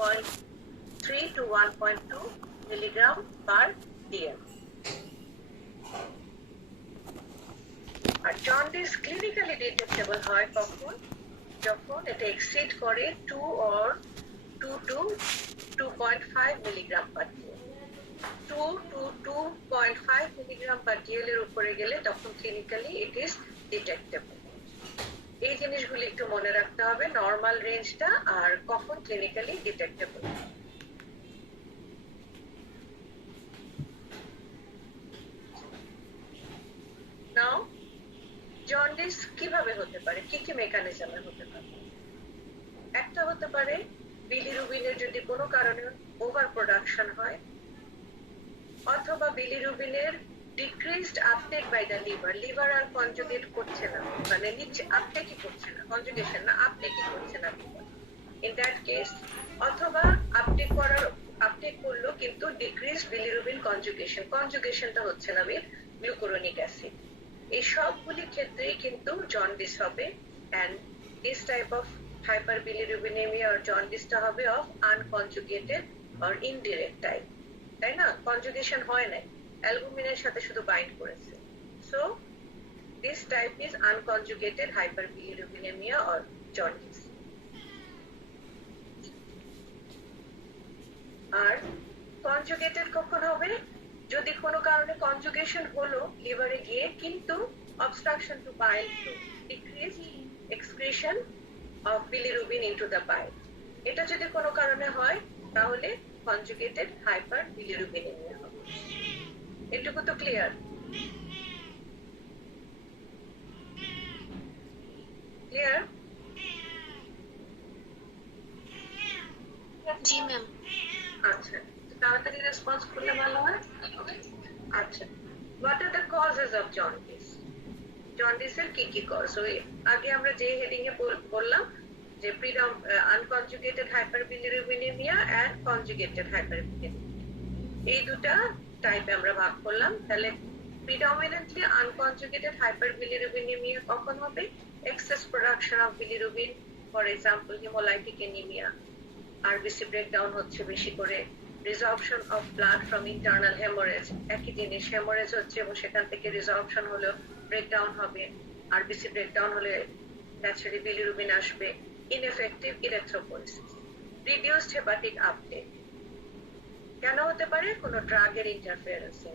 1.3 to 1.2 milligram per dm. আর jaundice clinically detectable হয় কখন? যখন এটা এক্সিড করে 2 or 2 to 2.5 milligram per dl. 2 to 2.5 milligram per dl এর উপরে গেলে তখন ক্লিনিক্যালি ইট ইজ ডিটেক্টেবল। এই জিনিসগুলো একটু মনে রাখতে হবে, নরমাল রেঞ্জটা আর কখন ক্লিনিক্যালি ডিটেক্টেবল। নাও জন্ডিস কিভাবে হতে পারে, কি কি মেকানিজমে হতে পারে? একটা হতে পারে বিলিরুবিনের যদি কোনো কারণে ওভার প্রোডাকশন হয়, অথবা বিলিরুবিনের decreased uptake by the liver, liver আর কনজুগেট করছে না, মানে নিচ্ছে আপটেকই করছে না, কনজুগেশন না, আপটেকই করছে না ইন দ্যাট কেস, অথবা আপটেক করলো কিন্তু ডিক্রিজড বিলিরুবিন কনজুগেশন, কনজুগেশনটা হচ্ছে না উইথ গ্লুকুরোনিক অ্যাসিড। এই সবগুলি ক্ষেত্রেই কিন্তু জন্ডিস হবে, and this type of hyperbilirubinemia or জন্ডিসটা হবে of unconjugated or indirect type, তাই না? কনজুগেশন হয় নাই, অ্যালবুমিনের সাথে শুধু বাইন্ড করেছে। So this type is unconjugated hyperbilirubinemia or jaundice. আর কনজুগেটেড কখন হবে? যদি কোনো কারণে কনজুগেশন হলো লিভারে গিয়ে, কিন্তু obstruction to bile to decreased excretion of bilirubin into the bile, এটা যদি কোনো কারণে হয় তাহলে কনজুগেটেড হাইপারবিলিরুবিনেমিয়া হবে। এটুকু তো ক্লিয়ার? ক্লিয়ার? জি ম্যাম। আচ্ছা, তাড়াতাড়ি রেসপন্স করলে ভালো হয়। আচ্ছা, what are the causes of jaundice? জন্ডিসের কি কি কজ? ওই আগে আমরা যে হেডিং এ বললাম যে unconjugated hyperbilirubinemia and conjugated hyperbilirubinemia, এই দুটা টাইপে আমরা ভাগ করলাম। তাহলে প্রিডমিনেন্টলি আনকনজুগেটেড হাইপারবিলিরুবিনেমিয়া কখন হবে? Excess production of bilirubin, for example hemolytic anemia, RBC breakdown হচ্ছে বেশি করে, resorption of blood from internal hemorrhage, একই জিনিস, হেমোরেজ হচ্ছে এবং সেখান থেকে রিজর্পশন হলেও ব্রেকডাউন হবে, আরবিসি ব্রেকডাউন হলে ন্যাচারালি বিলিরুবিন আসবে, ইনএফেক্টিভ ইলেকট্রোপোরেসিস, রিডিউসড হেপাটিক আপটেক। কেন হতে পারে? কোনো ড্রাগের ইন্টারফেয়ারেন্সে।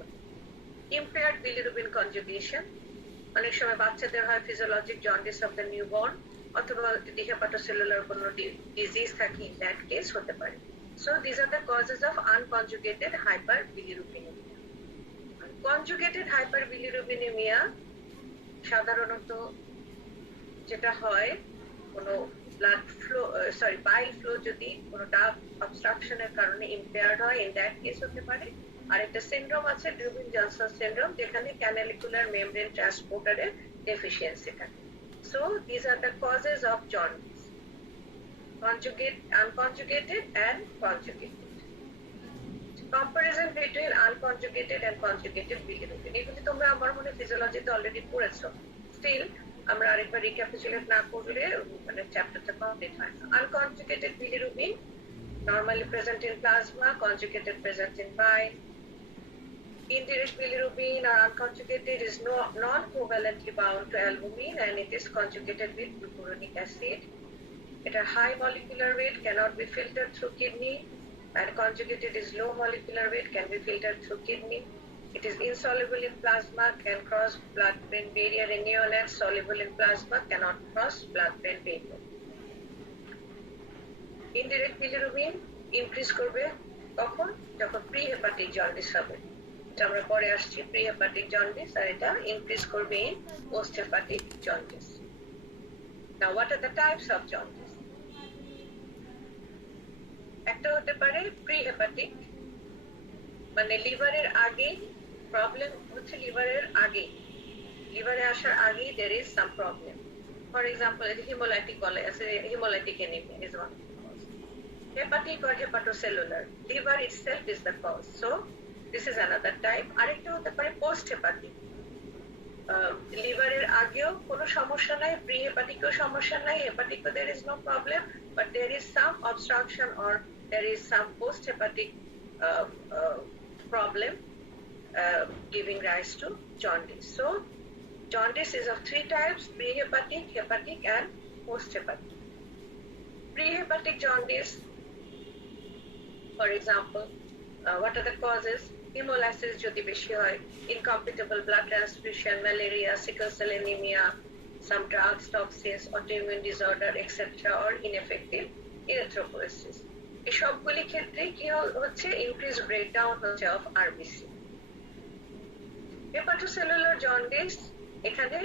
ইম্পেয়ার্ড বিলিরুবিন কনজুগেশন, অনেক সময় বাচ্চাদের হয় physiologic jaundice of the newborn, অথবা যদি হেপাটোসেলুলার কোনো ডিজিজ থাকে, ইন দ্যাট কেস হতে পারে। So these are the causes of unconjugated hyperbilirubinemia. Conjugated hyperbilirubinemia সাধারণত যেটা হয়, কোনো ব্লাড ফ্লো বাইল ফ্লো যদি কোনো ডার্ক অবস্ট্রাকশনের কারণে ইম্পেয়ার্ড হয়, ইন দ্যাট কেস হতে পারে। আর একটা সিনড্রোম আছে ড্রুবিন জনসন সিনড্রোম, যেখানে ক্যানালিকুলার মেমব্রেন ট্রান্সপোর্টারের ডেফিসিয়েন্সি থাকে। So these are the causes of jaundice. Unconjugated and conjugated. Comparison between unconjugated and conjugated bilirubin, এগুলি তোমরা আমার মনে ফিজিওলজিতে অলরেডি পড়েছো। স্টিল আমরা আরেকবার রিক্যাপিচুলেট না করলে মানে চ্যাপ্টারটা কমপ্লিট হয় না। Unconjugated bilirubin normally present in plasma, conjugated present in bile. Indirect bilirubin or unconjugated is non-covalently bound to albumin and it is conjugated with glucuronic acid. It has high molecular weight, cannot be filtered through kidney, and conjugated is low molecular weight, can be filtered through kidney. It is insoluble in plasma, can cross blood-brain barrier in neonates, soluble in plasma, cannot cross blood-brain barrier. Indirect bilirubin increase করবে কখন? যখন প্রিহেপাটিক জন্ডিস হবে। এটা আমরা পরে আসছি, প্রিহেপাটিক জন্ডিস, আর এটা ইনক্রিজ করবে in post hepatic jaundice. Now what are the types of jaundice? একটা হতে পারে প্রিহেপাটিক, মানে লিভারের আগে প্রবলেম হচ্ছে, লিভারের আগে, লিভারে আসার আগেই there is some problem. For example, hemolytic বলে আছে, hemolytic anemia is one of the cause. Hepatic or hepatocellular, liver itself is the cause. So this is another type. আরেকটা হতে পারে পোস্ট হেপাটিক, লিভারের আগেও কোনো সমস্যা নাই, প্রি হেপাটিকও সমস্যা নাই, হেপাটিকও there is no problem, but there is some obstruction or there is some post-hepatic problem giving rise to jaundice. So jaundice is of three types: pre-hepatic, hepatic, and post-hepatic. Pre-hepatic jaundice, for example, what are the causes? Hemolysis jodi beshi hoy, incompatible blood transfusion, malaria, sickle cell anemia, some drugs, toxins, autoimmune disorder, etc., or ineffective erythropoiesis. এই সবগুলি ক্ষেত্রে কি হচ্ছে? increased breakdown হচ্ছে of RBC. Hepatocellular jaundice, এখানে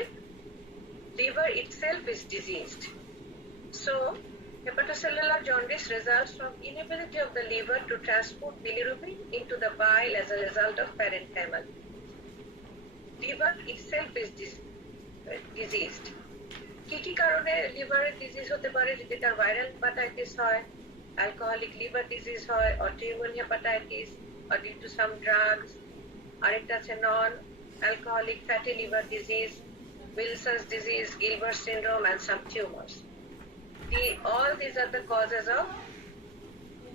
liver itself is diseased. So hepatocellular jaundice results from inability of the liver to transport bilirubin into the bile as a result of parenchymal. Liver itself is diseased. কি কি কারণে লিভারের ডিজিজ হতে পারে? যদি তার viral hepatitis হয়, alcoholic liver disease হয়, autoimmune hepatitis, or due to some drugs. আরেকটা আছে non-alcoholic fatty liver disease, Wilson's disease, Gilbert syndrome, and some tumors. All these are the causes of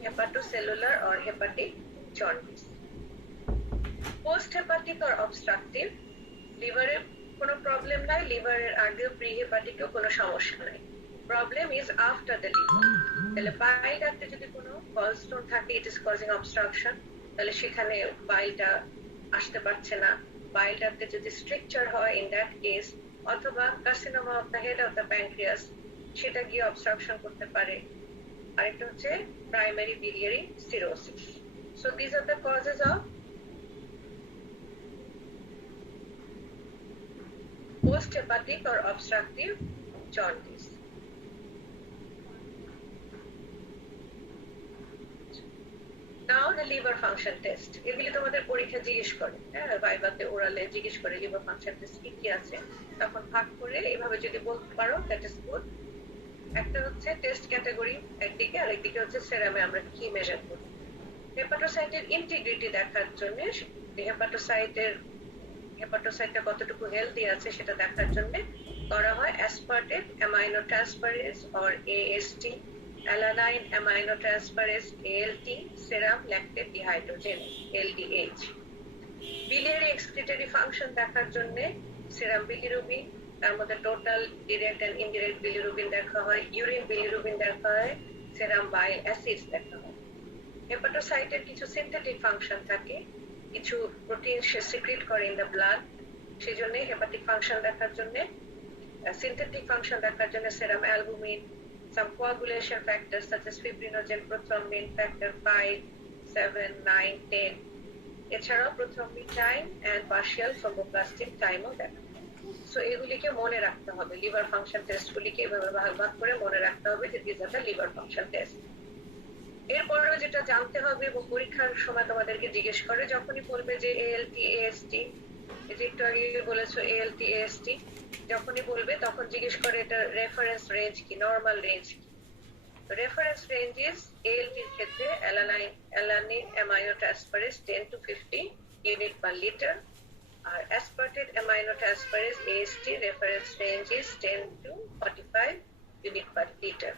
hepatocellular or hepatic jaundice. Post-hepatic or obstructive, liver কোনো প্রবলেম নাই, লিভারের আগেও প্রি-হেপাটিকও কোনো সমস্যা নাই, problem is after the liver. তাহলে বাইল ডাক্টে যদি কোনো গলস্টোন থাকে, ইট ইজ কজিং অবস্ট্রাকশন, তাহলে সেখানে বাইলটা আসতে পারছে না। বাইল ডাক্টে যদি স্ট্রাকচার হয়, ইন দ্যাট কেস, অথবা carcinoma of the head of the pancreas, সেটা গিয়ে অবস্ট্রাকশন করতে পারে। আরেকটা হচ্ছে primary biliary cirrhosis. So these are the causes of post-hepatic or obstructive jaundice. Now the liver function test. এগুলি তোমাদের পরীক্ষা জিজ্ঞেস করে, হ্যাঁ, ভাইভাতে ওরালে জিজ্ঞেস করে লিভার ফাংশন টেস্ট কি কি আছে, তখন ভাগ করে এইভাবে যদি বলতে পারো, দ্যাট ইজ গুড। একটা হচ্ছে টেস্ট ক্যাটাগরি একদিকে, আর একদিকে হচ্ছে সেরামে আমরা কি মেজার করি। হেপাটোসাইটের ইন্টিগ্রিটি দেখার জন্য, হেপাটোসাইটটা কতটুকু হেলদি আছে সেটা দেখার জন্য করা হয় aspartate aminotransferase or AST, alanine aminotransferase ALT, serum lactate dehydrogenase LDH। Biliary excretory function দেখার জন্য সেরাম বিলিরুবিন, তার মধ্যে total direct and indirect bilirubin দেখা হয়, ইউরিন বিলিরুবিন দেখা হয়, সেরাম বাইল অ্যাসিডস দেখা হয়। হেপাটোসাইটের কিছু সিনথেটিক ফাংশন থাকে, কিছু প্রোটিন সে সিক্রিট করে ইন দ্য ব্লাড, সেজন্য হেপাটিক ফাংশন দেখার জন্য, সিনথেটিক ফাংশন দেখার জন্য সেরাম albumin, some coagulation factors such as fibrinogen, prothrombin, factor 5, 7, 9, 10. এছাড়াও prothrombin time and partial thromboplastin time ও দেখা। সো এগুলিকে মনে রাখতে হবে, লিভার ফাংশন টেস্ট গুলিকে এভাবে ভাগ ভাগ করে মনে রাখতে হবে যে this are the liver function test. এরপরেও যেটা জানতে হবে এবং পরীক্ষার সময় তোমাদেরকে জিজ্ঞেস করে, যখনই বলবে যে ALT AST, এই যে একটু আগে বলেছো ALT AST, যখনই বলবে তখন জিজ্ঞেস করে এটা রেফারেন্স রেঞ্জ কি, নরমাল রেঞ্জ কি। রেফারেন্স রেঞ্জ ইজ ALT এর ক্ষেত্রে alanine aminotransferase 10 to 50 unit per litre, আর aspartate aminotransferase AST reference range is 10 to 45 unit per litre.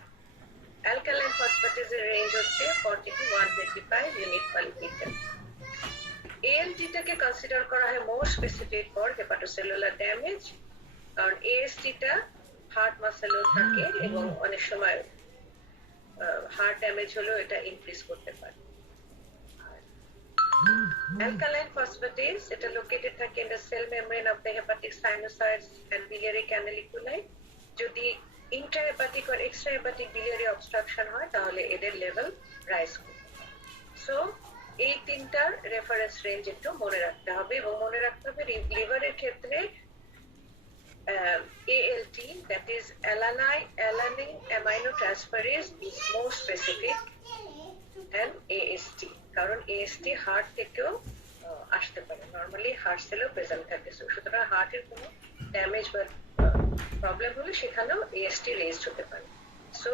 Alkaline ফসফেটেজের রেঞ্জ হচ্ছে 40 to 125 unit per litre. ALT টাকে consider করা হয় more specific for hepatocellular damage, কারণ AST টা হার্ট মাসেলও থাকে এবং অনেক সময় হার্ট ড্যামেজ হলেও এটা ইনক্রিজ করতে পারে। Alkaline phosphatase, এটা লোকেটেড থাকে in the cell membrane of the hepatic sinusoids and biliary canaliculi. যদি intrahepatic or extrahepatic biliary obstruction হয় তাহলে এদের লেভেল রাইজ করবে। সো এই তিনটার রেফারেন্স রেঞ্জ একটু মনে রাখতে হবে, এবং মনে রাখতে হবে লিভারের ক্ষেত্রে ALT, that is alanine aminotransferase, is more specific than AST, কারণ AST হার্ট থেকেও আসতে পারে, নরমালি হার্ট সেলও প্রেজেন্ট থাকে। সুতরাং হার্টের কোনো ড্যামেজ বা প্রবলেম হলে সেখানেও AST রেজড হতে পারে। So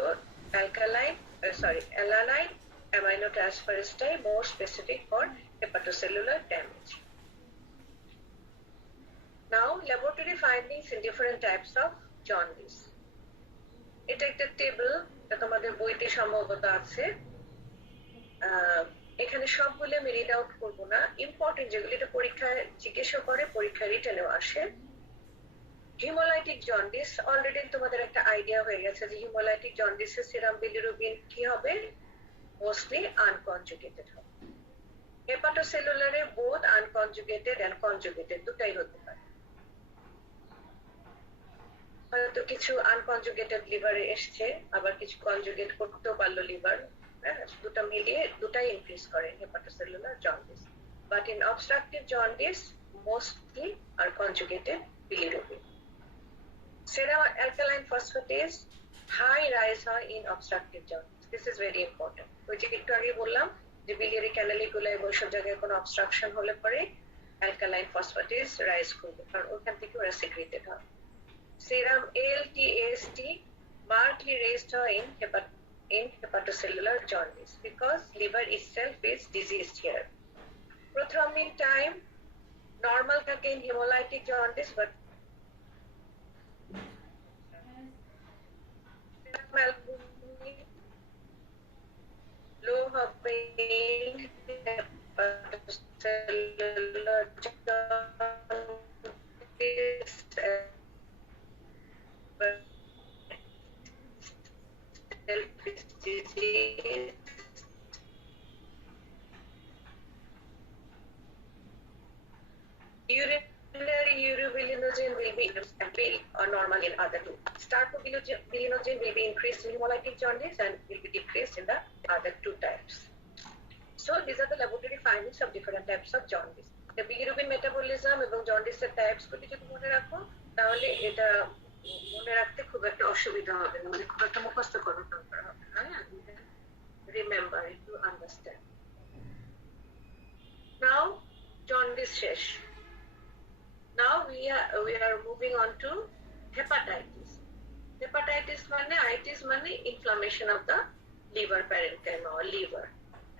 alanine aminotransferase more specific for hepatocellular damage. Now, laboratory findings in different types of jaundice. এটা একটা টেবল, এটা তোমাদের বইতে সম্ভবত আছে। এখানে সবগুলো আমি রিড আউট করবো না, ইম্পর্টেন্ট যেগুলো এটা পরীক্ষায় জিজ্ঞাসা করে, পরীক্ষা রিটেনেও আসে। হিমোলাইটিক জন্ডিস, অলরেডি তোমাদের একটা আইডিয়া হয়ে গেছে যে হিমোলাইটিক জন্ডিসের সিরাম বিলিরুবিন কি হবে, মোস্টলি আনকনজুগেটেড হবে। হেপাটোসেলুলারে বোথ আনকনজুগেটেড এন্ড কনজুগেটেড দুটাই হতে পারে। হয়তো কিছু আনকনজুগেটেড লিভারে এসছে, আবার কিছু কনজুগেট করতেও পারলো লিভার, দুটা মিলিয়ে দুটাই ইনক্রিজ করে hepatocellular jaundice. But in obstructive jaundice mostly are conjugated bilirubin. Serum alkaline phosphatase high rise হয় in obstructive jaundice, this is very important. ওই যে একটু আগে বললাম যে বিলিয়ারি ক্যানালিকুলা এবং সব জায়গায় কোনো অবস্ট্রাকশন হলে পরে অ্যালকালাইন ফসফেটেজ রাইজ করবে, কারণ ওখান থেকে ওরা সিক্রেটেড হয়। Serum ALT, AST markedly raised in hepatocellular jaundice because liver itself is diseased here. Prothrombin time normal থাকে in hemolytic jaundice, but serum albumin low হবে in hepatocellular jaundice. Urinary urobilinogen will be normal in other two. Starcobilinogen will be increased in hemolytic jaundice and will be decreased in the other two types. So these are the laboratory findings of different types of jaundice. The bilirubin metabolism এবং জন্ডিসের টাইপস গুলি যদি মনে রাখো তাহলে এটা মনে রাখতে খুব একটা অসুবিধা হবে না, মানে খুব একটা মুখস্থ করার দরকার হবে না। Remember to understand. নাও জন্ডিস শেষ। Now we are moving on to hepatitis. Hepatitis মানে itis মানে inflammation of the liver parenchyma or liver.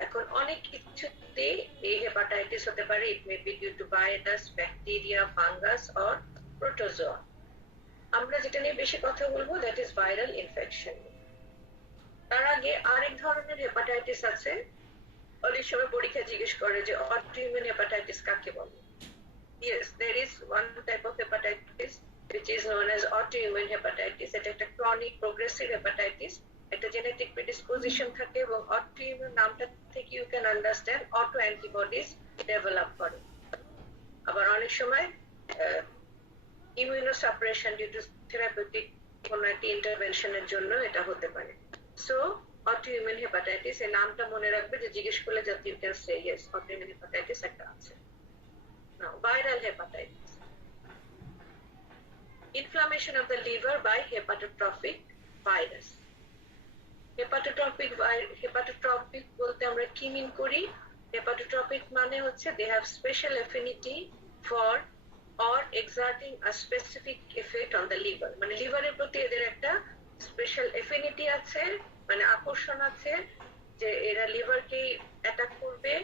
এখন অনেক কিছুতে এই হেপাটাইটিস হতে পারে, it may be due to virus, bacteria, fungus or protozoa. আমরা যেটা নিয়ে বেশি কথা বলবো that is viral infection. তার আগে আরেক ধরনের হেপাটাইটিস আছে, অনেক সময় পরীক্ষা জিজ্ঞেস করে যে অটোইমিউন হেপাটাইটিস কাকে বলে। Yes, there is one type of hepatitis which is known as autoimmune hepatitis. এটা একটা chronic progressive hepatitis, একটা genetic predisposition থাকে এবং autoimmune নামটা থেকে you can understand auto antibodies develop করে। আবার অনেক সময় immunosuppression due to therapeutic কোনো একটা ইন্টারভেনশনের জন্য এটা হতে পারে। So autoimmune hepatitis এই নামটা মনে রাখবে, যে জিজ্ঞেস করলে যাতে you can say yes, autoimmune hepatitis একটা আছে। Now, viral hepatitis. Inflammation of the liver by hepatotrophic virus. Hepatotrophic বলতে আমরা কি মিন করি? Hepatotrophic মানে হচ্ছে they have special affinity for or exerting a specific effect on the liver. মানে লিভারের প্রতি এদের একটা স্পেশাল এফিনিটি আছে, মানে আকর্ষণ আছে যে এরা লিভারকে অ্যাটাক করবে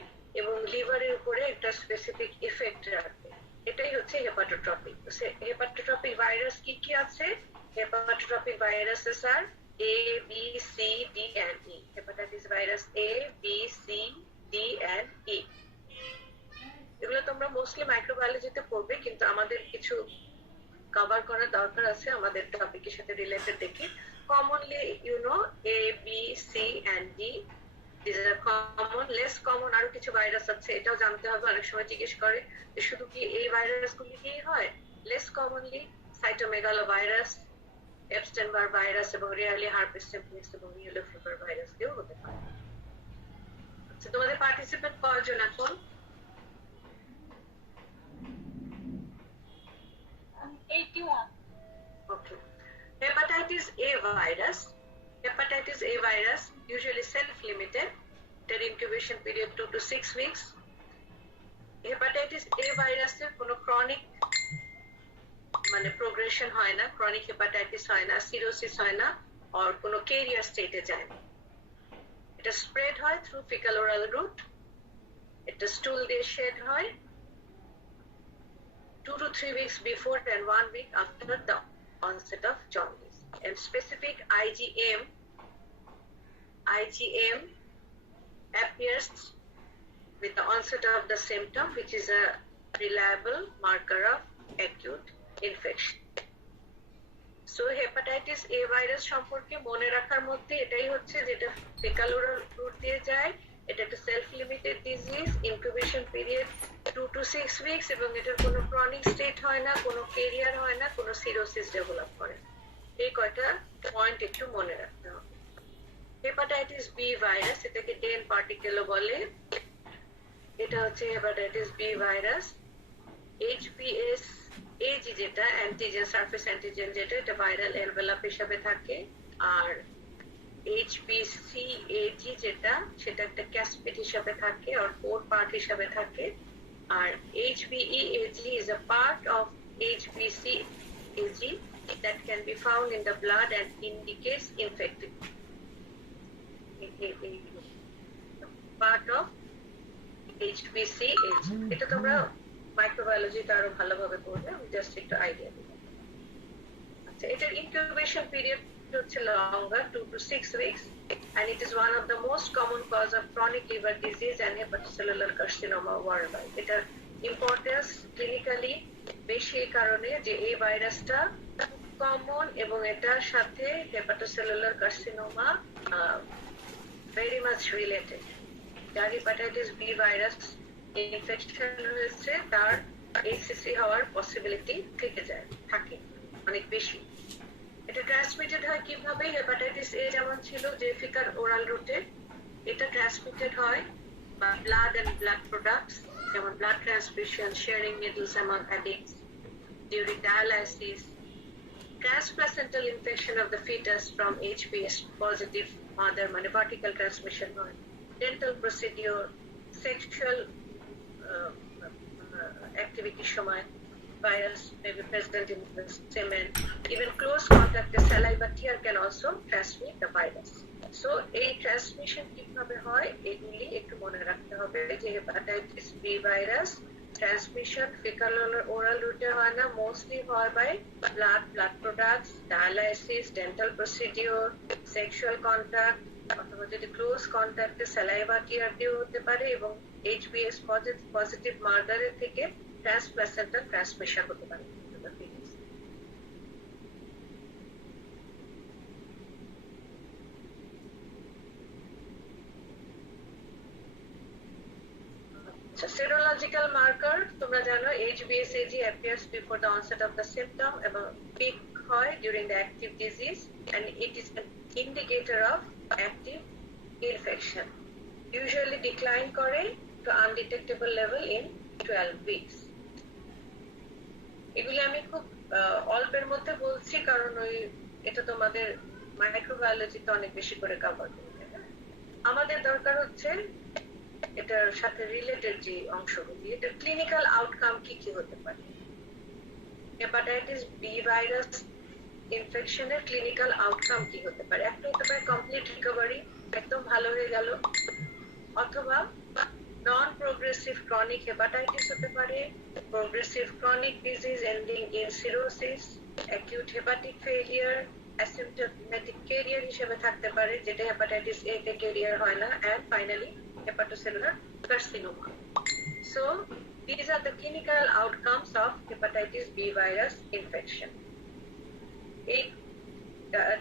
এবং লিভারের উপরে একটা স্পেসিফিক এফেক্ট রাখবে। এটাই হচ্ছে হেপাটোট্রপিক। হেপাটোট্রপিক ভাইরাস কি কি আছে? Hepatotropic viruses are A, B, C, D and E. Hepatitis virus A, B, C, D and E. এগুলো তোমরা মোস্টলি মাইক্রোবায়োলজিতে পড়বে, কিন্তু আমাদের কিছু কভার করার দরকার আছে আমাদের টপিকের সাথে রিলেটেড দেখে। Commonly you know A, B, C and D. These are common, less common আরো কিছু ভাইরাস আছে, এটাও জানতে হবে। অনেক সময় জিজ্ঞেস করে যে শুধু কি এই ভাইরাসগুলি দিয়েই হয়? লেস কমনলি সাইটোমেগালোভাইরাস, এপস্টেইন-বার ভাইরাস এবং রেয়ারলি হার্পেস সিম্পলেক্স এবং ইয়েলো ফিভার ভাইরাস দিয়েও হতে পারে। আচ্ছা, তোমাদের পার্টিসিপেন্ট কয়জন এখন? 81. Okay. Hepatitis A virus. Hepatitis A virus usually self-limited. Their incubation period 2 to 6 weeks. Hepatitis A virus এর কোনো chronic মানে progression হয় না, chronic hepatitis হয় না, cirrhosis হয় না, or কোনো carrier state এ যায় না। এটা spread হয় through fecal oral route. এটা stool দিয়ে shed হয় 2 to 3 weeks before and 1 week after the onset of jaundice. And specific IgM appears with the onset of the symptom, which is a reliable marker of acute infection. So hepatitis A virus সম্পর্কে মনে রাখার মধ্যে এটাই হচ্ছে যেটা faecal oral root দিয়ে যায়, এটা একটা self limited disease, incubation period 2 to 6 weeks, এবং এটার কোনো ক্রনিক স্টেট হয় না, কোনো কেরিয়ার হয় না, কোনো সিরোসিস ডেভেলপ করে। এই কয়টা পয়েন্ট একটু মনে রাখতে হবে। হেপাটাইটিস বি ভাইরাস, এটাকে ডেন পার্টিকেলও বলে, এটা হচ্ছে hepatitis B virus. HBs AG যেটা অ্যান্টিজেন, সারফেস অ্যান্টিজেন যেটা, এটা ভাইরাল এনভেলপ হিসাবে থাকে। আর HBsAg যেটা, সেটা একটা ক্যাসপিড হিসাবে থাকে আর 4 পার্ট হিসাবে থাকে। আর HBeAg is a part of HBsAg that can be found in the blood and indicates infected. Part of HBsAg, এটা তোমরা মাইক্রোবায়োলজিতে আরো ভালোভাবে পড়বে, আমি জাস্ট একটু আইডিয়া দিই। আচ্ছা, এটার ইনকিউবেশন পিরিয়ড হচ্ছে longer, 2 to 6 weeks, and it is one of the most common cause of chronic liver disease and hepatocellular carcinoma worldwide. এটার ইম্পর্টেন্স ক্লিনিক্যালি বেশি এই কারণে যে এই ভাইরাসটা খুব কমন এবং এটার সাথে hepatocellular carcinoma very much related. যার হেপাটাইটিস বি ভাইরাস ইনফেকশন হয়েছে তার এইচসিসি হওয়ার পসিবিলিটি থেকে যায়, থাকে অনেক বেশি। এটা ট্রান্সমিটেড হয় কিভাবে? হেপাটাইটিস এ যেমন ছিল যে ফিকাল ওরাল রুটে, এটা ট্রান্সমিটেড হয় বা ব্লাড এন্ড ব্লাড প্রোডাক্টস, যেমন blood transfusion, sharing needles among addicts, during dialysis, transplacental infection of the fetus from HBs positive mother, মানে vertical transmission হয়, dental procedure, sexual activity সময় virus may be present in the semen, even close contact with saliva tear can also transmit the virus. So এই transmission কিভাবে হয় এগুলি একটু মনে রাখতে হবে। যে hepatitis B virus transmission faecal oral রুটে হয় না, মোস্টলি হয় by blood products, dialysis, dental procedure, sexual contact, অথবা যদি ক্লোজ কন্টাক্টে স্যালাইভা টিয়ার দিয়েও হতে পারে, এবং HBs পজিটিভ মার্গারের থেকে ট্রান্সপ্লাসেন্টাল ট্রান্সমিশন হতে পারে। Serological marker, তোমরা জানো HBsAg appears before the onset of the symptom এবং peak হয় during the active disease, and it is an indicator of active infection. Usually decline করে to undetectable level in 12 weeks. এগুলি আমি খুব অল্পের মধ্যে বলছি কারণ এটা তোমাদের মাইক্রোবায়োলজিতে অনেক বেশি করে কভার করবে। আমাদের দরকার হচ্ছে এটার সাথে রিলেটেড যে অংশগুলি, এটা ক্লিনিক্যাল আউটকাম কি কি হতে পারে। হেপাটাইটিস বি ভাইরাস ইনফেকশনের ক্লিনিক্যাল আউটকাম কি হতে পারে? একটা হতে পারে কমপ্লিট রিকভারি, একদম ভালো হয়ে গেল, অথবা নন প্রোগ্রেসিভ ক্রনিক হেপাটাইটিস হতে পারে, progressive chronic disease ending in cirrhosis, acute hepatic failure, asymptomatic career হিসেবে থাকতে পারে যেটা হেপাটাইটিস এ তে ক্যারিয়ার হয় না, and finally hepatocellular carcinoma. So these are the clinical outcomes of hepatitis B virus infection. এই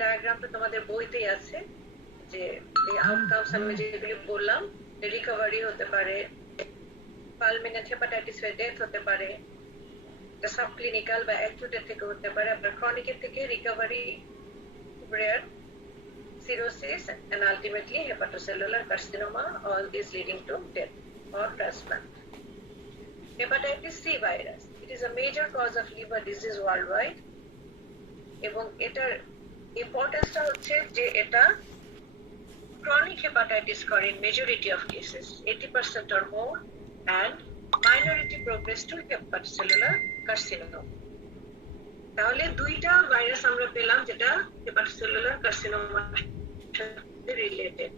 ডায়াগ্রামটা তোমাদের বইতেই আছে যে এই আউটকামস আমি যেগুলি বললাম, রিকভারি হতে পারে, পালমিনেট হেপাটাইটিস হয়ে ডেথ হতে পারে, এটা সাবক্লিনিক্যাল বা অ্যাকিউটের থেকে হতে পারে, আবার ক্রনিকের থেকে recovery rare, cirrhosis, and ultimately hepatocellular carcinoma, all these leading to death or transplant. Hepatitis C virus, it is a major cause of liver disease worldwide, এবং এটার ইম্পর্টেন্সটা হচ্ছে যে এটা chronic hepatitis করে in majority of cases, 80% or more, and minority progress to hepatocellular carcinoma. তাহলে দুইটা ভাইরাস আমরা পেলাম যেটা হেপাটোসেলুলার কার্সিনোমা রিলেটেড,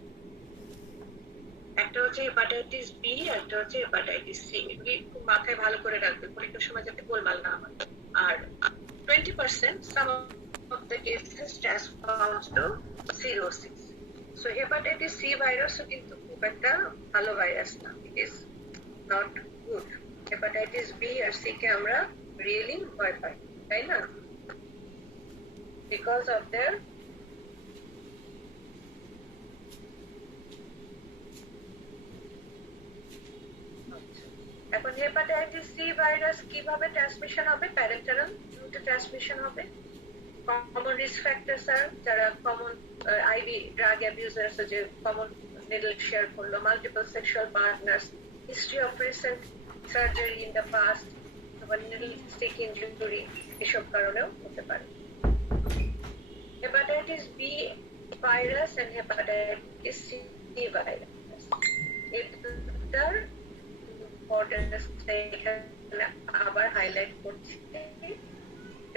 একটা হচ্ছে হেপাটাইটিস বি, একটা হচ্ছে হেপাটাইটিস সি। এগুলি খুব মাথায় ভালো করে রাখবে, পরীক্ষার সময় যাতে গোলমাল না হয়। আর 20% some of the cases transforms to cirrhosis. So hepatitis C ভাইরাসও কিন্তু খুব একটা ভালো ভাইরাস না, it is not good. Hepatitis B আর সি কে আমরা রিয়েলি ভয় পাই, তাই না? বিকজ অফ দেয়ার এখন হেপাটাইটিস সি ভাইরাস কিভাবে ট্রান্সমিশন হবে? প্যারেন্টারাল রুটে ট্রান্সমিশন হবে। কমন রিস্ক ফ্যাক্টরস আর যারা কমন আইভি ড্রাগ অ্যাবিউজার্স, যে কমন নিডল শেয়ার করলো, multiple sexual partners, history of recent surgery in the past, অথবা নিডল স্টিক ইনজুরি, এসব কারণেও হতে পারে। Hepatitis B virus and hepatitis C virus, এই দুটার আবার হাইলাইট করছি।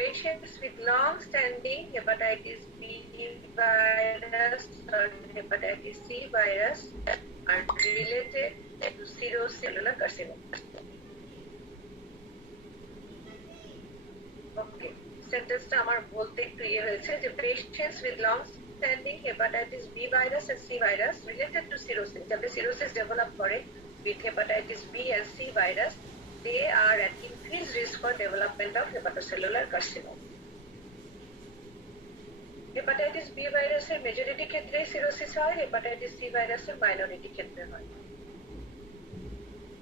Patients with long-standing hepatitis B virus or hepatitis C virus are related to serous-cellular carcinoma. Okay, সেন্টেন্সটা আমার বলতে একটু ইয়ে হয়েছে যে patients with long-standing hepatitis B virus and C virus related to cirrhosis, যাতে cirrhosis develop করে with hepatitis B and C virus, they are at increased risk for development of hepatocellular carcinoma. Hepatitis B ভাইরাসের majority ক্ষেত্রে cirrhosis হয়, hepatitis C ভাইরাসের minority ক্ষেত্রে হয়,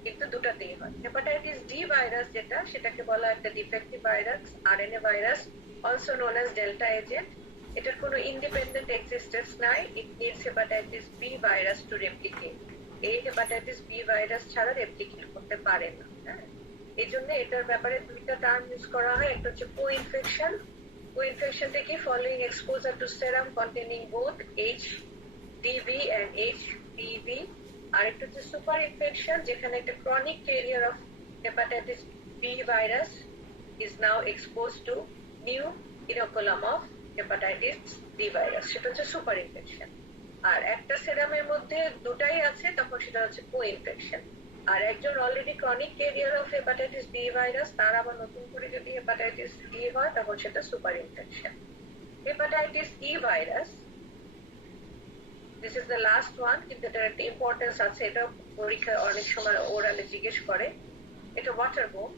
কিন্তু দুটাতেই হয়। হেপাটাইটিস ডি ভাইরাস যেটা, সেটাকে বলা একটা defective virus, RNA virus, also known as delta agent. এটার কোনো ইন্ডিপেন্ডেন্ট এক্সিস্টেন্স নাই, it needs hepatitis B virus to replicate. এই হেপাটাইটিস বি ভাইরাস ছাড়া রেপ্লিকেট করতে পারে না। এই জন্য এটার ব্যাপারে দুইটা টার্ম ইউজ করা হয়, একটা হচ্ছে কো ইনফেকশন। কো ইনফেকশন থেকে following exposure to serum containing both HDV and HPV, আর একটা হচ্ছে সুপার ইনফেকশন, যেখানে একটা chronic carrier of hepatitis B virus is now expose to new inoculum of hepatitis B virus, সেটা হচ্ছে super infection. আর একটা সেরামের মধ্যে দুটাই আছে, তখন সেটা হচ্ছে কো ইনফেকশন। আর একজন already chronic carrier of hepatitis B virus, তার আবার নতুন করে যদি হেপাটাইটিস বি হয়, তখন সেটা super infection. Hepatitis E virus, this is the last one, কিন্তু এটার একটা ইম্পর্টেন্স আছে, এটা পরীক্ষায় অনেক সময় ওরালে জিজ্ঞেস করে। এটা ওয়াটার বোম,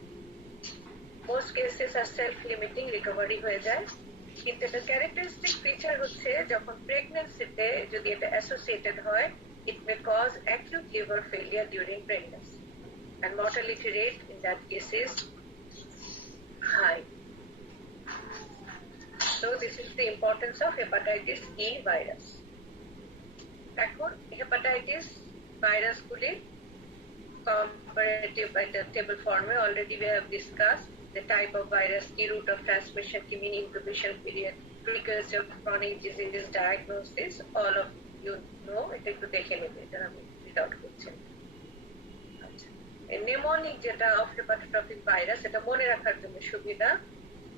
মোস্ট কেসেস আর সেলফ লিমিটিং, রিকভারি হয়ে যায়, কিন্তু এটা ক্যারেক্টারিস্টিক ফিচার হচ্ছে যখন প্রেগন্যান্সিতে যদি এটা অ্যাসোসিয়েটেড হয়, it may cause acute liver failure during pregnancy, and mortality rate in that case is high. So this is the importance of hepatitis E virus. এখন hepatitis virus গুলি comparative by the table form already we have discussed the type of virus, key route of transmission, key mean incubation period, precursor of chronic disease, diagnosis, all of you know, এটা একটু দেখে নেবে, এটা আমি read out করছি। আচ্ছা, নেমোনিক যেটা অফ হেপাটোট্রপিক ভাইরাস, এটা মনে রাখার জন্য সুবিধা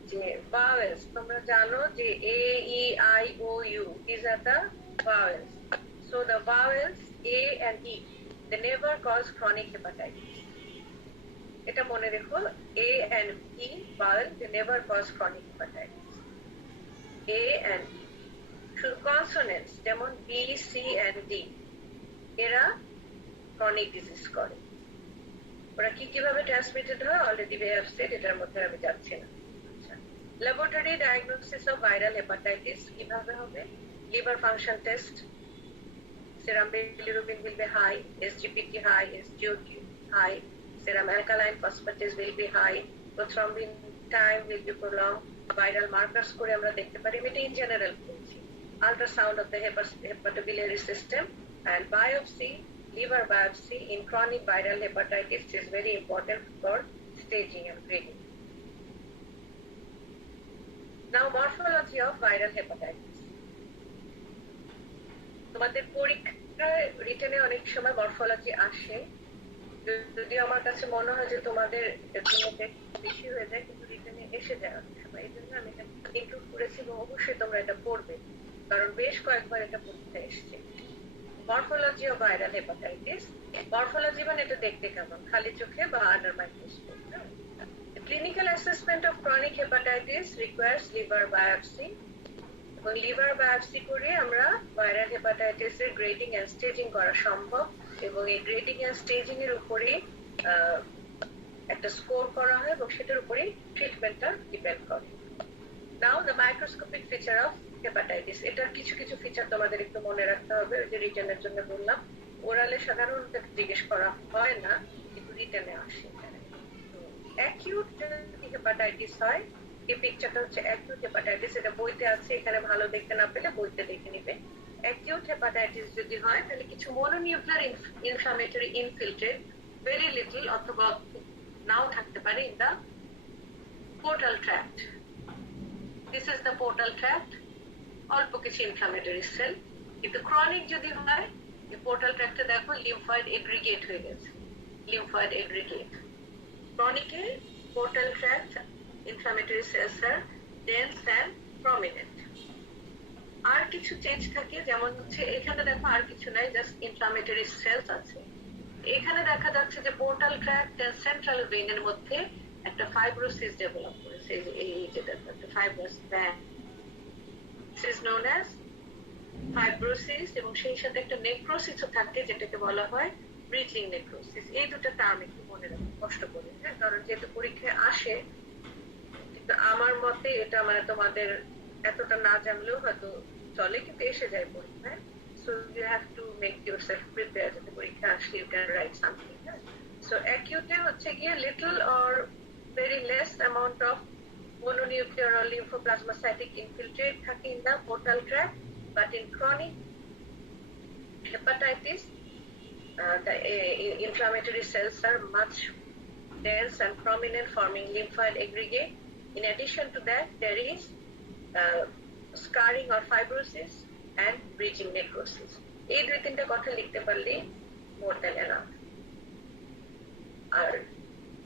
যে ভাওয়েলস, তোমরা জানো যে A E I O U, these are the vowels. So the vowels A and E, they never cause chronic hepatitis. এটা মনে রেখো, A and E vowel, they never cause chronic hepatitis. A and E. শুধু কনসোনেন্টস যেমন B, C and D, এরা chronic disease করে। ওরা কিভাবে ট্রান্সমিটেড হয় অলরেডি we have said, এটার মধ্যে আমি যাচ্ছি না। Laboratory diagnosis of viral hepatitis কিভাবে হবে? Liver function test, serum bilirubin will be high, SGPT high, SGOT high, serum alkaline phosphatase will be high, prothrombin time will be prolonged, viral markers করে আমরা দেখতে পারি, এটা ইন জেনারেল বলছি। Ultrasound of the hepatobiliary system and biopsy, liver biopsy in chronic viral hepatitis is very important for staging and grading. Now morphology of viral hepatitis. তোমাদের পরীক্ষায় রিটেনে অনেক সময় মরফোলজি আসে, যদি আমার কাছে মনে হয় যে তোমাদের বেশি হয়ে যায়, কিন্তু রিটেনে এসে যায় অনেক সময়, এই জন্য আমি এটা ইনক্লুড করেছি এবং অবশ্যই তোমরা এটা পড়বে, কারণ বেশ কয়েকবার এটা পরীক্ষায় এসছে। Morphology of viral hepatitis, morphology মানে এটা দেখতে কেমন, খালি চোখে বা under microscope. The clinical assessment of chronic hepatitis requires liver biopsy. এবং লিভার বায়োপসি করে আমরা ভাইরাল হেপাটাইটিসের গ্রেডিং এন্ড স্টেজিং করা সম্ভব এবং এই গ্রেডিং এন্ড স্টেজিং এর উপরে একটা স্কোর করা হয় এবং সেটার উপরে ট্রিটমেন্টটা ডিপেন্ড করে। Now the microscopic feature of hepatitis, এটার কিছু কিছু ফিচার তোমাদের একটু মনে রাখতে হবে। ওই যে রিটেনের জন্য বললাম, ওরালে সাধারণত জিজ্ঞেস করা হয় না, কিন্তু রিটেনে আসে। অ্যাকিউট যদি হেপাটাইটিস হয়, এই পিকচারটা হচ্ছে অ্যাকিউট হেপাটাইটিস, এটা বইতে আছে, এখানে ভালো দেখতে না পেলে বইতে দেখে নিবে। অ্যাকিউট হেপাটাইটিস যদি হয় তাহলে কিছু mononuclear inflammatory infiltrate very little অথবা নাও থাকতে পারে in the portal tract. This is the portal tract, অল্প কিছু ইনফ্লামেটরি সেল। কিন্তু ক্রনিক যদি হয়, পোর্টাল ট্র্যাক্টে দেখো লিম্ফয়েড এগ্রিগেট হয়ে গেছে, লিম্ফয়েড এগ্রিগেট। ক্রনিকে portal tract inflammatory cells are dense and prominent. আর কিছু চেঞ্জ থাকে, যেমন হচ্ছে এখানে দেখো আর কিছু নাই, জাস্ট ইনফ্লামেটরি সেলস আছে। এখানে দেখা যাচ্ছে যে পোর্টাল ট্র্যাক্ট এন্ড সেন্ট্রাল ভেইনের মধ্যে একটা ফাইব্রোসিস ডেভেলপ করেছে। এই যে দেখো একটা fibrous band, this is known as fibrosis, এবং সেই সাথে একটা নেক্রোসিসও থাকে যেটাকে বলা হয় ব্রিটলিং নেক্রোসিস। এই দুটো টার্ম একটু মনে রাখো কষ্ট করে, হ্যাঁ, কারণ যেহেতু পরীক্ষায় আসে। কিন্তু আমার মতে এটা মানে তোমাদের এতটা না জানলেও হয়তো চলে, কিন্তু এসে যায় পরীক্ষায়। So you have to make yourself prepared যাতে পরীক্ষা আসলে you can write something. So acute হচ্ছে গিয়ে little or very less amount of mononuclear or lymphoplasmacytic infiltrate থাকে in the portal tract, but in chronic hepatitis the inflammatory cells are much dense and prominent, forming lymphoid aggregate. In addition to that, there is scarring or fibrosis and bridging necrosis. এই দুই তিনটা কথা লিখতে পারলে more than enough. আর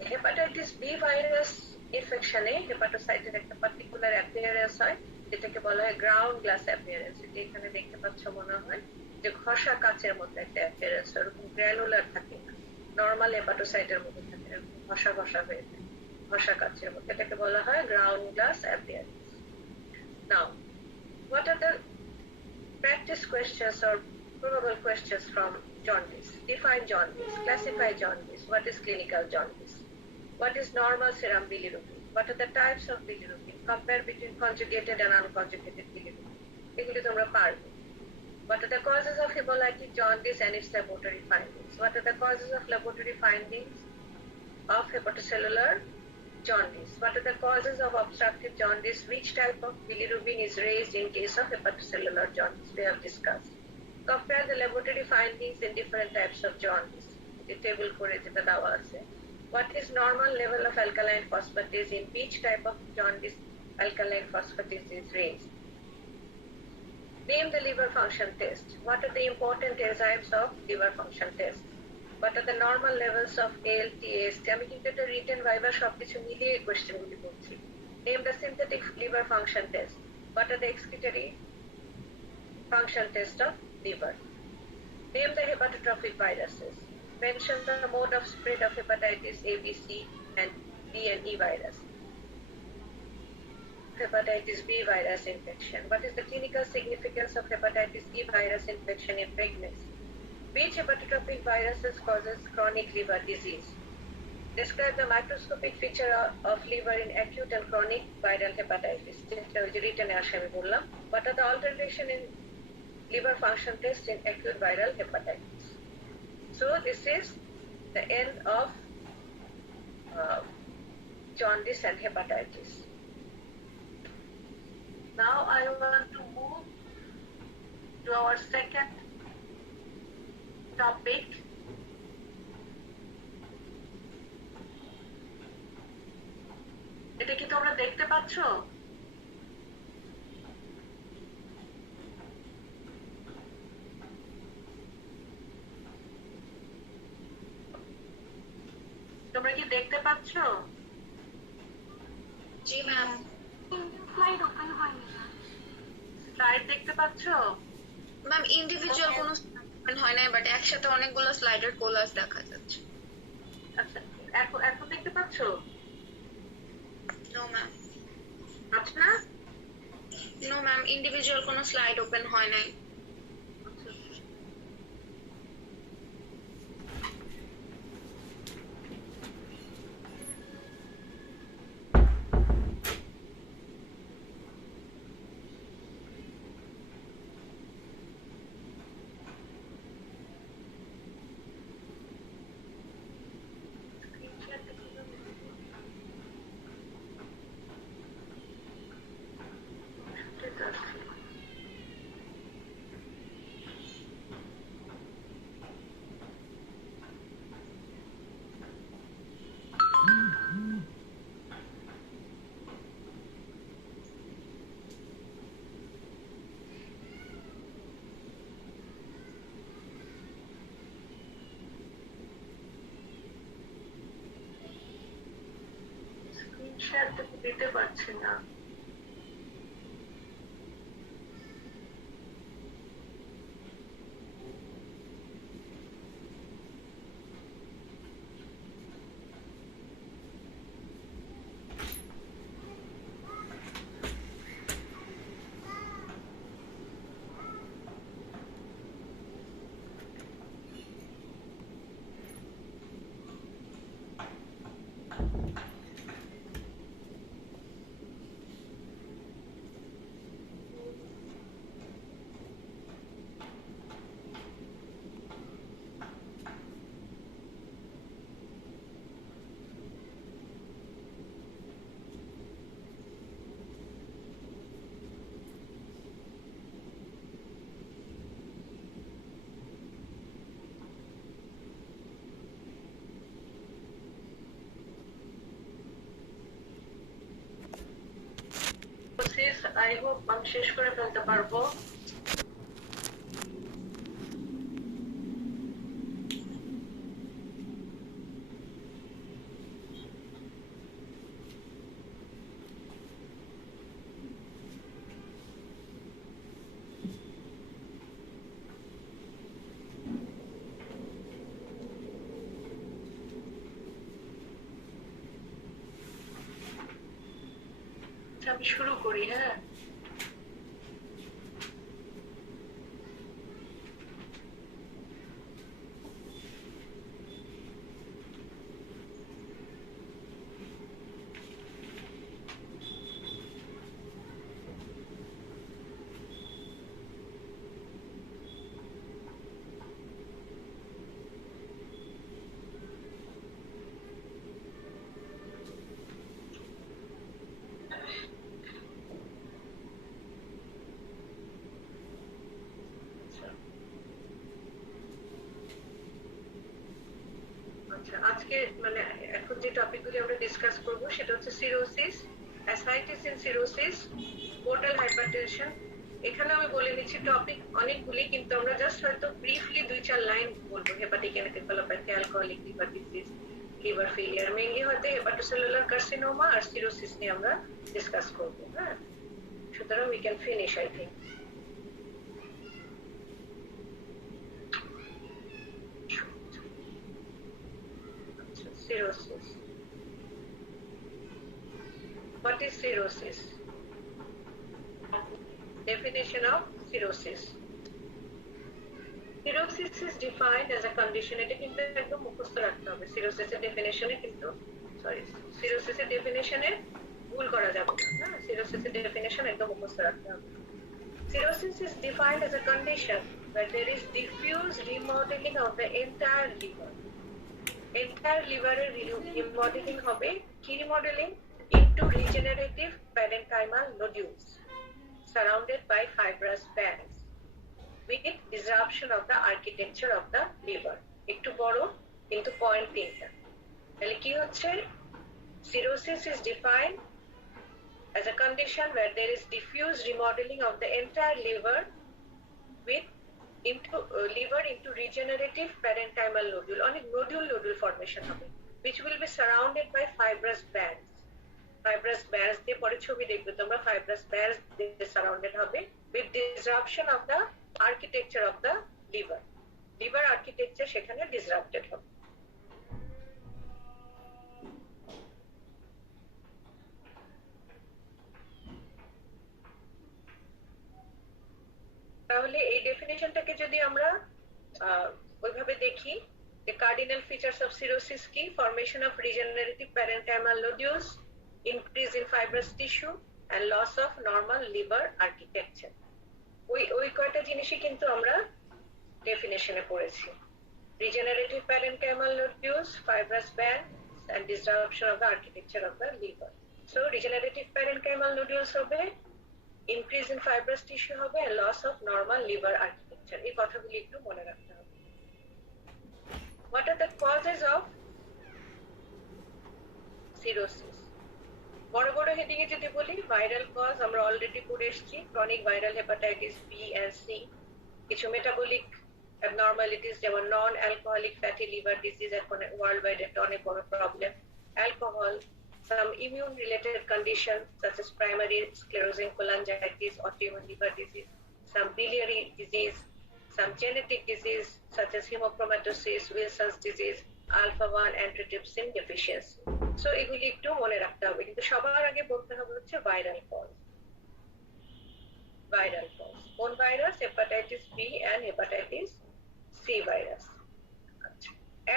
hepatitis B virus ইনফেকশনে হেপাটোসাইটের একটা particular appearance হয়, যেটাকে বলা হয় গ্রাউন্ড গ্লাস অ্যাপিয়ারেন্স। এটা এখানে দেখতে পাচ্ছ মনে হয় যে ঘষা কাচের মতো একটা অ্যাপিয়ারেন্স, ওরকম গ্র্যানুলার থাকে না, নর্মাল হেপাটোসাইটের মতো থাকে, ঘষা ঘষা হয়ে থাকে, ঘষা কাচের মতো। এটাকে বলা হয় ground glass appearance. Now what are the practice questions or probable questions from jaundice? Define jaundice, classify jaundice, what is clinical jaundice, what is normal serum bilirubin, what are the types of bilirubin, compare between conjugated and unconjugated bilirubin, এগুলি তোমরা পারবে। What are the causes of hemolytic jaundice and its laboratory findings, what are the causes of laboratory findings of hepatocellular jaundice, what are the causes of obstructive jaundice, which type of bilirubin is raised in case of hepatocellular jaundice, we have discussed. Compare the laboratory findings in different types of jaundice, the table করে যেটা দেওয়া আছে। What is normal level of alkaline phosphatase, in which type of jaundice alkaline phosphatase is raised. Name the liver function test, what are the important enzymes of liver function test, what are the normal levels of ALT, AST, আমি কিন্তু এটা written viva সবকিছু মিলিয়ে কোয়েশ্চেনগুলি বলছি। Name the synthetic liver function test, what are the excretory function test of liver. Name the hepatotrophic viruses, mention the mode of spread of hepatitis A, B, C and D and E virus. Hepatitis B virus infection, what is the clinical significance of hepatitis E virus infection in pregnancy, which hepatotrophic viruses causes chronic liver disease. Describe the microscopic feature of liver in acute and chronic viral hepatitis. What are the alteration in liver function test in acute viral hepatitis? So this is the end of jaundice and hepatitis. Now I want to move to our second topic, এটা কি তোমরা দেখতে পাচ্ছ? তোমরা কি দেখতে পাচ্ছ? জি ma'am. Slide open হয়নি। স্লাইড দেখতে পাচ্ছ? ম্যাম ইন্ডিভিজুয়াল কোনো স্লাইড হয় না, বাট একসাথে অনেকগুলো স্লাইডের কোলাজ দেখা যাচ্ছে। আচ্ছা, এখন দেখতে পাচ্ছ? No ma'am. আচ্ছা, নো ম্যাম, ইন্ডিভিজুয়াল কোনো স্লাইড ওপেন হয় নাই। শেয়ার দিতে পারছি না। আই হোপ আমি শেষ করে ফেলতে পারবো। আমি শুরু করি। হ্যাঁ, আজকে মানে এখন যে টপিকগুলি আমরা ডিসকাস করব সেটা হচ্ছে cirrhosis, ascites in cirrhosis, portal hypertension. এখানে আমি বলে নিচ্ছি টপিক অনেকগুলি, কিন্তু আমরা জাস্ট হয়তো ব্রিফলি 2-4 লাইন বলবো। Hepatic encephalopathy, alcoholic liver disease, liver failure, mainly হয়তো হেপাটোসেলুলার কার্সিনোমা আর সিরোসিস নিয়ে আমরা ডিসকাস করব। হ্যাঁ, সুতরাং we can finish I think. Cirrhosis. What is cirrhosis? Definition of cirrhosis. Cirrhosis is defined as a condition. এটা কিন্তু একদম মুখস্থ রাখতে হবে। Cirrhosis এর definition-এ কিন্তু cirrhosis এর definition-এ ভুল করা যাবে না। Cirrhosis এর definition একদম মুখস্থ রাখতে হবে। Cirrhosis is defined as a condition where there is diffuse remodeling of the entire liver. Entire liver remodeling হবে, কি remodeling? Into regenerative parenchymal nodules surrounded by fibrous bands with disruption of the architecture of the liver. একটু বড় কিন্তু পয়েন্ট তিনটা। তাহলে কি হচ্ছে? Cirrhosis is defined as a condition where there is diffuse remodeling of the entire liver with into regenerative parenchymal nodule. অনেক nodule formation হবে, which will be surrounded by fibrous bands. Fibrous bands দিয়ে পরে ছবি দেখবে তোমরা, fibrous bands দিয়ে surrounded হবে with disruption of the architecture of the liver. Liver architecture সেখানে disrupted হবে। তাহলে এই ডেফিনেশনটাকে যদি আমরা ওইভাবে দেখি, the cardinal features of cirrhosis কি? Formation of regenerative parenchymal nodules, increase in fibrous tissue and loss of normal liver architecture. ওই কয়টা জিনিসই কিন্তু আমরা ডেফিনেশনে পড়েছি। Regenerative parenchymal nodules, fibrous bands and disruption of the architecture of the liver. So regenerative parenchymal nodules হবে, increase in fibrous tissue হবে and loss of normal liver architecture. এই কথাগুলি একটু মনে রাখতে হবে। What are the causes of cirrhosis? বড় বড় হেডিং এ যদি বলি, ভাইরাল কজ আমরা অলরেডি পড়ে এসেছি, chronic viral hepatitis B and C. কিছু মেটাবলিক abnormalities যেমন non alcoholic fatty liver disease, এখন ওয়ার্ল্ড ওয়াইড একটা অনেক বড় problem. Alcohol, some immune related condition such as primary sclerosing cholangitis, autoimmune liver disease, some biliary disease, some genetic disease such as hemochromatosis, Wilson's disease, alpha-1 antitrypsin deficiency. So এগুলি একটু মনে রাখতে হবে, কিন্তু সবার আগে বলতে হবে হচ্ছে ভাইরাল কজ। ভাইরাল কজ কোন virus? Hepatitis B and hepatitis C virus.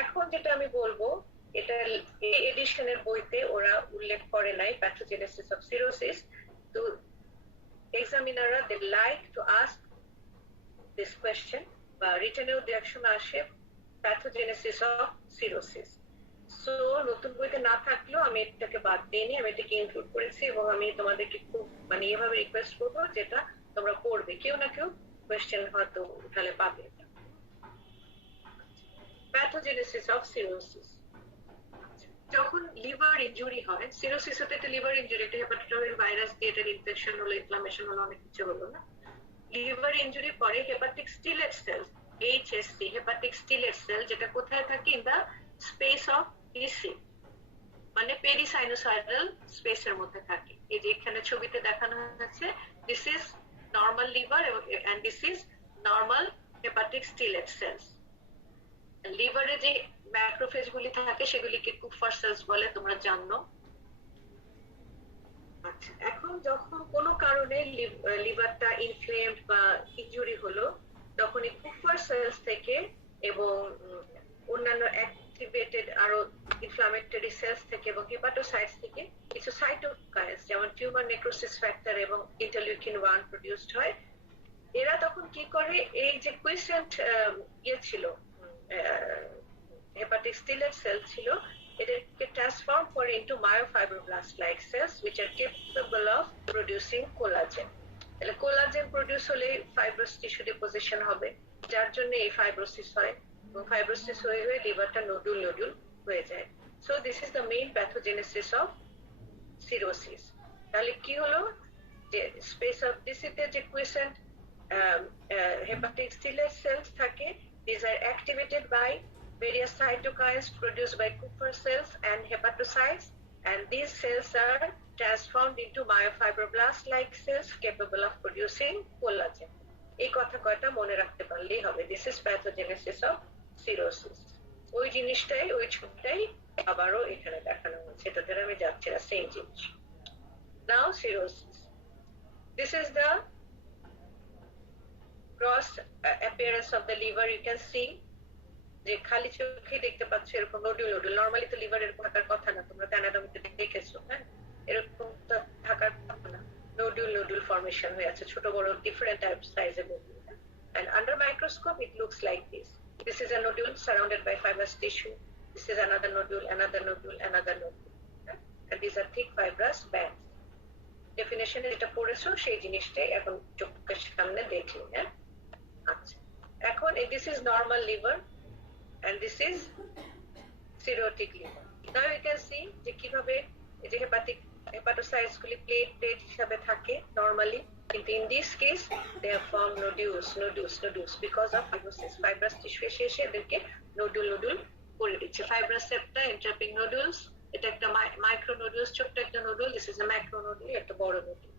এখন যেটা আমি বলবো, এটা এই এডিশনের বইতে ওরা উল্লেখ করে নাই প্যাথোজেনেসিস অফ সিরোসিস। তো এক্সামিনাররা they like to ask this question, বা রিটেনেও দু এক সময় আসে প্যাথোজেনেসিস অফ সিরোসিস। সো নতুন বইতে না থাকলেও আমি এটাকে বাদ দিইনি, আমি এটাকে ইনক্লুড করেছি এবং আমি তোমাদেরকে খুব এভাবে রিকোয়েস্ট করবো যেটা তোমরা পড়বে, কেউ না কেউ কোয়েশ্চেন হয়তো উঠালে পাবে। প্যাথোজেনেসিস অফ সিরোসিস, যখন লিভার ইনজুরি হয়, সিরোসিস হতে একটা লিভার ইনজুরি, একটা হেপাটাইটিস ভাইরাস দিয়ে এটার ইনফেকশন হলো, ইনফ্লামেশন হলো, অনেক কিছু হলো না। লিভার ইনজুরি পরে hepatic stellate cell, HSC, hepatic stellate cell, যেটা কোথায় থাকে? In the space of EC, মানে পেরিসাইনোসয়েডাল স্পেসের মধ্যে থাকে। এই যে এখানে ছবিতে দেখানো হচ্ছে, this is normal liver and this is normal hepatic stellate cells. লিভারে যে ম্যাক্রোফেজ গুলি থাকে সেগুলিকে কুপার সেলস বলে, তোমরা জানো। আচ্ছা, এখন যখন কোনো কারণে লিভারটা ইনফ্লেমড বা ইনজুরি হলো, তখন এই কুপার সেলস থেকে এবং অন্যান্য অ্যাক্টিভেটেড আরো ইনফ্লামেটরি সেলস থেকে এবং হেপাটোসাইটস থেকে কিছু সাইটোকাইনস যেমন টিউমার নেক্রোসিস ফ্যাক্টর এবং ইন্টারলিউকিন 1 প্রোডিউসড হয়। এরা তখন কি করে, এই যে কুইসেন্ট ছিল hepatic stellate cells ছিল, এদেরকে ট্রান্সফর্ম করে into myofibroblast like cells which are capable of producing collagen. তাহলে কোলাজেন প্রোডিউস হলে ফাইব্রাস টিস্যু ডিপোজিশন হবে, যার জন্য এই ফাইব্রোসিস হয় এবং ফাইব্রোসিস হয়ে লিভারটা নোডুল হয়ে যায়। So this is the main pathogenesis of cirrhosis. তাহলে কি হলো, যে স্পেস অফ ডিসিতে যে কুইসেন্ট hepatic stellate cells থাকে, these are activated by various cytokines produced by Kupffer cells and hepatocytes, and these cells are transformed into myofibroblast-like cells capable of producing collagen. এই কথা কয়টা মনে রাখতে পারলেই হবে। This is pathogenesis of cirrhosis. ওই জিনিসটাই, ওই ছবিটাই আবারও এখানে দেখানো হচ্ছে, এটাতে আমি যাচ্ছি না, সেম জিনিস। Now cirrhosis. This is the gross appearance of the liver. You can see যে খালি চোখে দেখতে পাচ্ছ এরকম নোডুল। নরমালি তো লিভার এরকম থাকার কথা না, তোমরা অ্যানাটমিতে দেখেছো, হ্যাঁ, এরকম থাকার কথা না। নোডুল ফর্মেশন হয়ে আছে, ছোট বড় ডিফারেন্ট টাইপ সাইজের nodule. And under microscope it looks like this. This is a nodule surrounded by fibrous tissue. This is another nodule, another nodule, another nodule. And these are thick fibrous bands. ডেফিনেশনে যেটা পড়েছো সেই জিনিসটাই এখন চোখের সামনে দেখলি, হ্যাঁ। আচ্ছা, এখন this is normal liver and this is cirrhotic liver. Now you can see যে কিভাবে এই যে hepatocytes গুলি প্লেট হিসাবে থাকে normally, কিন্তু in this case they have formed nodules because of fibrosis. Fibrous tissue এসে এদেরকে নোডুল করে দিচ্ছে। fibrous septa entrapping nodules, এটা একটা মাইক্রো নোডুলস, ছোট্ট একটা nodule. This is a macro nodule, একটা বড় nodule.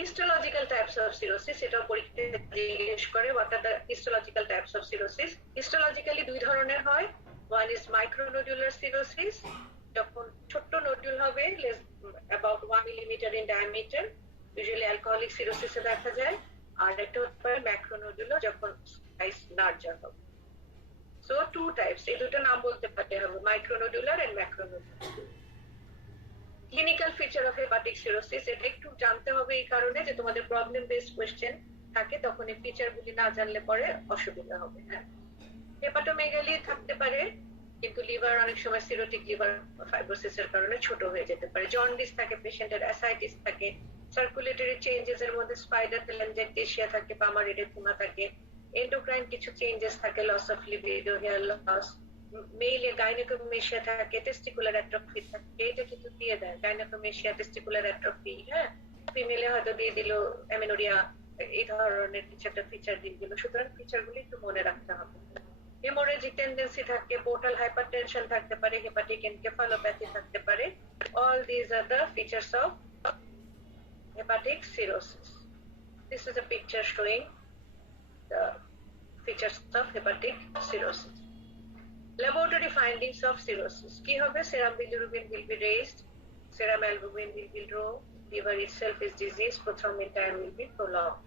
Histological types of cirrhosis, এটা পরীক্ষায় জিজ্ঞেস করে what are the histological types of cirrhosis. Histologically দুই ধরনের হয়, one is micronodular cirrhosis, যখন ছোট্ট নোডুল হবে about 1 millimeter in diameter, usually alcoholic cirrhosis এ দেখা যায়, আর একটা হতে পারে ম্যাক্রোনোডুলার, যখন সাইজ লার্জার হবে। সো টু টাইপস, এই দুটো নাম বলতে পারতে হবে, micronodular and macronodular. Clinical feature of hepatic cirrhosis, এটা একটু জানতে হবে এই কারণে যে তোমাদের প্রবলেম বেসড কোশ্চেন থাকে, তখন এই ফিচার গুলি না জানলে পরে অসুবিধা হবে। হ্যাঁ, হেপাটোমেগালি থাকতে পারে, কিন্তু লিভার অনেক সময় সিরোটিক লিভার ফাইব্রোসিসের কারণে ছোট হয়ে যেতে পারে। জন্ডিস থাকে পেশেন্টের, অ্যাসাইটিস থাকে, সার্কুলেটরি চেঞ্জেস এর মধ্যে স্পাইডার তেলেনজেকটেশিয়া থাকে, পামার এডেথিমা থাকে, এন্ডোক্রাইন কিছু চেঞ্জেস থাকে, loss of libido, hair loss, মেইলে গাইনোকোমেশিয়া থাকে, টেস্টিকুলার অ্যাট্রফি থাকে, এটা কিন্তু দিয়ে দেয় গাইনোকোমেশিয়া, টেস্টিকুলার অ্যাট্রফি। হ্যাঁ, ফিমেলে হয়তো দিয়ে দিল অ্যামেনোরিয়া, এই ধরনের কিছু একটা ফিচার দিয়ে দিল। সুতরাং ফিচার গুলি একটু মনে রাখতে হবে। হেমোরেজিক টেন্ডেন্সি থাকে, পোর্টাল হাইপারটেনশন থাকতে পারে, হেপাটিক এনকেফালোপ্যাথি থাকতে পারে। All this are the features of hepatic cirrhosis. This is a picture showing the features of hepatic cirrhosis. Laboratory findings of cirrhosis. কি হবে? Serum bilirubin will be raised, serum albumin will be low, liver itself is diseased, prothrombin time will be prolonged.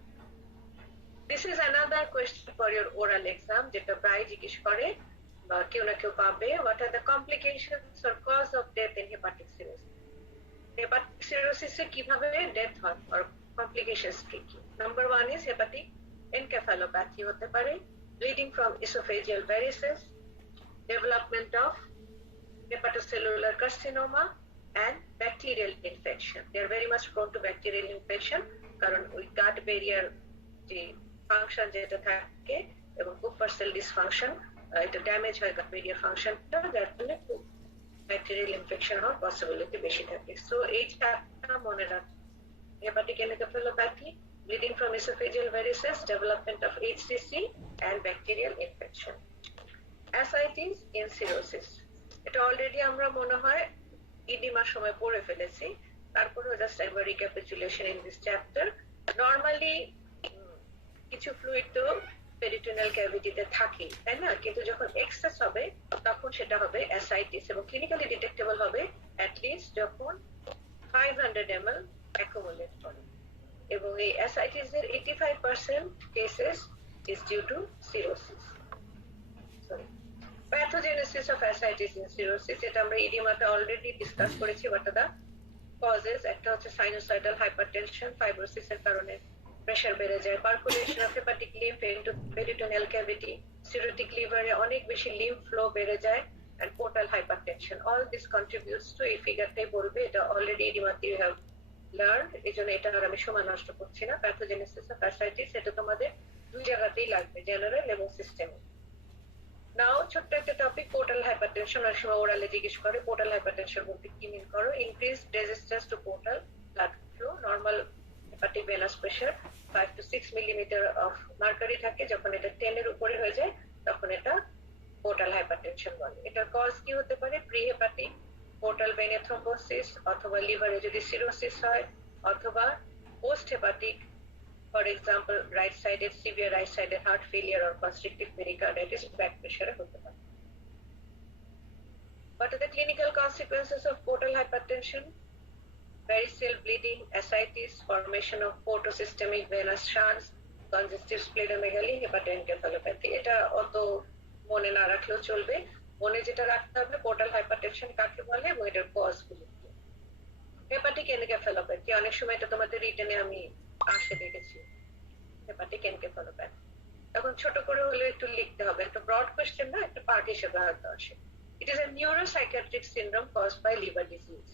This is another question for your oral exam, যেটা প্রায় জিজ্ঞেস করে বা কেউ না কেউ পাবে। What are the complications or cause of death in hepatic cirrhosis? Hepatic সিরোসিসে কিভাবে ডেথ হয় আর কমপ্লিকেশনস কি কি? নাম্বার 1 ইজ হেপাটিক এনকেফালোপ্যাথি হতে পারে, bleeding from oesophageal varices, development of hepatocellular carcinoma and bacterial infection. They are very much prone to bacterial infection, কারণ ওই gut barrier যে ফাংশন যেটা থাকে এবং কুপার সেল ডিসফাংশন, এটা ড্যামেজ হয় গাট ব্যারিয়ার ফাংশনটা, যার জন্য ব্যাকটেরিয়াল ইনফেকশন হওয়ার পসিবিলিটি বেশি থাকে। সো এই চারটা মনে রাখবেন: hepatic encephalopathy, bleeding from oesophageal varices, development of HCC and bacterial infection. Ascites in cirrhosis, এটা অলরেডি আমরা মনে হয় ইডিমার সময় পড়ে ফেলেছি, তারপরে জাস্ট একবার রিক্যাপিচুলেশন ইন দিস চ্যাপ্টার। নরমালি কিছু ফ্লুইড তো পেরিটোনিয়াল ক্যাভিটিতে থাকে, তাই না? কিন্তু যখন এক্সেস হবে তখন সেটা হবে অ্যাসাইটিস, এবং ক্লিনিক্যালি ডিটেক্টেবল হবে অ্যাটলিস্ট যখন 500 ml অ্যাকুমুলেট করে। এবং এই অ্যাসাইটিস এর 85% cases is due to cirrhosis. Sorry, pathogenesis of ascites in cirrhosis, এটা আমরা ইডিমাতে অলরেডি ডিসকাস করেছি। What are the causes? একটা হচ্ছে সাইনোসয়েডাল হাইপারটেনশন, ফাইব্রোসিসের কারণে প্রেসার বেড়ে যায়, percolation of hepatic lymph into peritoneal cavity, cirrhotic লিভারে অনেক বেশি লিম্ফ ফ্লো বেড়ে যায়, and portal hypertension. All this contributes to, এই ফিগারটাই বলবে, এটা অলরেডি ইডিমাতে ইউ হ্যাভ লার্ন, এজন্য এটা আর আমি সময় নষ্ট করছি না। প্যাথোজেনেসিস অফ অ্যাসাইটিস, এটা তোমাদের দুই জায়গাতেই লাগবে, জেনারেল এবং সিস্টেমিক। নাও ছোট্ট একটা টপিক, পোর্টাল হাইপারটেনশন। অনেক সময় ওরালে জিজ্ঞেস করে পোর্টাল হাইপারটেনশন বলতে কি মিন করো? Increase resistance to portal blood flow. Normal hepatic venous pressure 5 to 6 millimetre of mercury থাকে, যখন এটা 10 এর উপরে হয়ে যায় তখন এটা পোর্টাল হাইপারটেনশন বলে। এটার কজ কি হতে পারে? প্রি হেপাটিক পোর্টাল ভেনে থ্রম্বোসিস, অথবা লিভারে যদি সিরোসিস হয়, অথবা post hepatic, for example right সাইডের সিভিয়ার রাইট সাইডের heart failure or constrictive pericarditis, back প্রেসারে হতে পারে। What are the clinical consequences of portal hypertension? Varicose bleeding, ascites, formation of portosystemic venous shunts, congestive splenomegaly, hepatoencephalopathy. এটা অত মনে না রাখলেও চলবে। মনে যেটা রাখতে হবে, পোর্টাল হাইপারটেনশন কাকে বলে এবং এটার কজ গুলি। হেপাটিক এনকেফালোপ্যাথি, অনেক সময় এটা তোমাদের রিটেনে আমি আসে দেখেছি, হেপাটিক এনকেফালোপ্যাথি। তখন ছোট করে হলে একটু লিখতে হবে, একটা ব্রড কোয়েশ্চেন না, একটা পার্ট হিসেবে হয়তো আসে। It is a neuropsychiatric syndrome caused by liver disease.